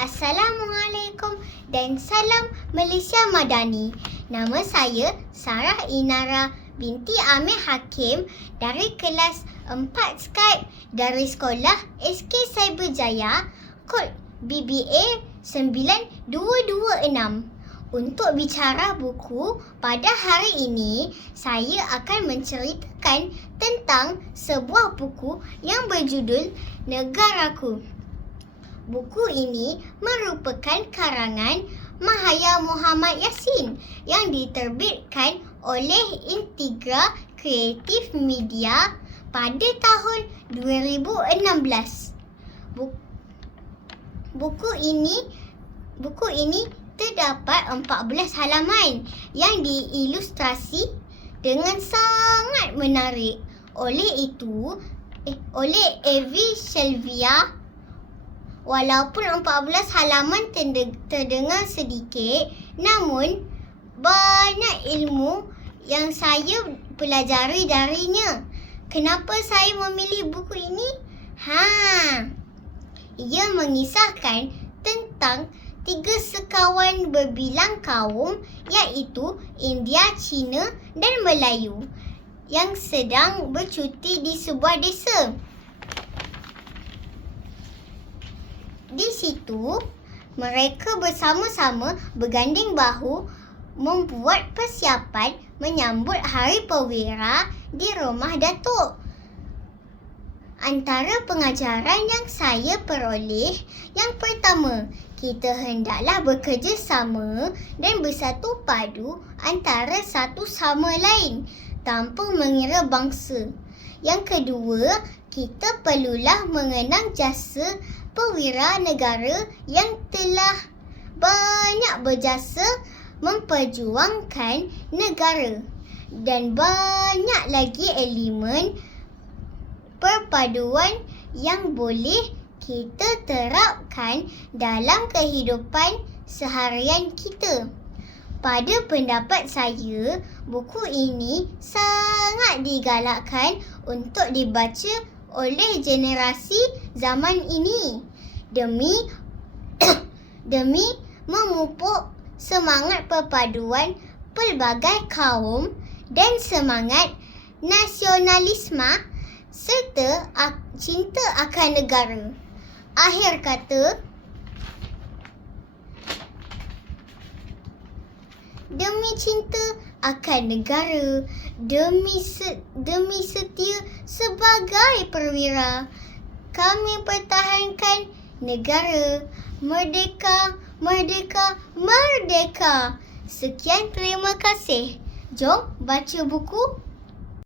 Assalamualaikum dan salam Malaysia Madani. Nama saya Sarah Inara binti Amir Hakim dari kelas 4 Skype dari sekolah SK Cyberjaya kod BBA 9226. Untuk bicara buku, pada hari ini saya akan menceritakan tentang sebuah buku yang berjudul Negaraku. Buku ini merupakan karangan Mahaya Muhammad Yasin yang diterbitkan oleh Integra Creative Media pada tahun 2016. Buku ini buku ini terdapat 14 halaman yang diilustrasi dengan sangat menarik. Oleh itu, eh, oleh Evi Shelvia Walaupun 14 halaman terdengar sedikit, namun banyak ilmu yang saya pelajari darinya. Kenapa saya memilih buku ini? Ha. Ia mengisahkan tentang tiga sekawan berbilang kaum iaitu India, China dan Melayu yang sedang bercuti di sebuah desa. Di situ, mereka bersama-sama berganding bahu membuat persiapan menyambut Hari Perwira di rumah Datuk. Antara pengajaran yang saya peroleh, yang pertama, kita hendaklah bekerjasama dan bersatu padu antara satu sama lain tanpa mengira bangsa. Yang kedua, kita perlulah mengenang jasa perwira negara yang telah banyak berjasa memperjuangkan negara dan banyak lagi elemen perpaduan yang boleh kita terapkan dalam kehidupan seharian kita. Pada pendapat saya, buku ini sangat digalakkan untuk dibaca oleh generasi zaman ini demi demi memupuk semangat perpaduan pelbagai kaum dan semangat nasionalisme serta cinta akan negara. Akhir kata, demi cinta akan negara, demi se- demi setia sebagai perwira, kami pertahankan negara merdeka, merdeka, merdeka. Sekian terima kasih. Jom baca buku